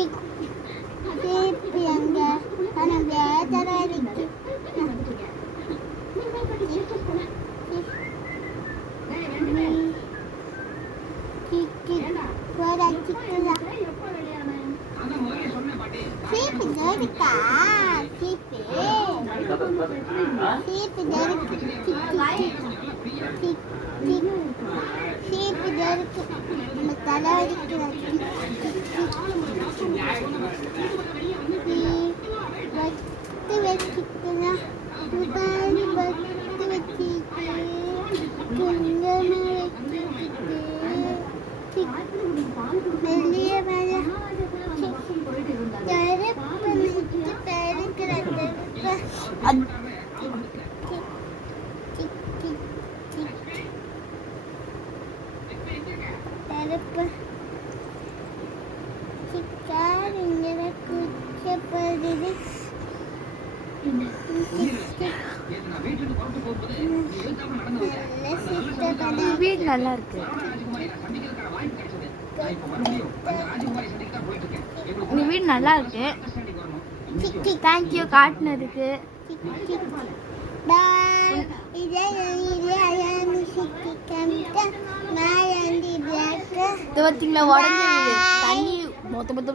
சீப்பு எங்க ஆனால் வேதனை இருக்கு. சீப்பு இருக்கா? சீப்பு சீப்பு சீப்பு இருக்கு. நம்ம தலைவலிக்கிற வத்து வச்சுக்கிட்டா துபாரி வத்து வச்சுக்கிட்டு குங்கம வச்சுக்கிட்டு வெளியே வர பருப்பு சிக்கார் இங்கே குச்சப்படுது. வீடு நல்லா இருக்கு. உங்க வீடு நல்லா இருக்கு. தேங்க்யூ காட்டினதுக்கு. பார்த்தீங்களா உடஞ்சி தண்ணி மொத்த மொத்த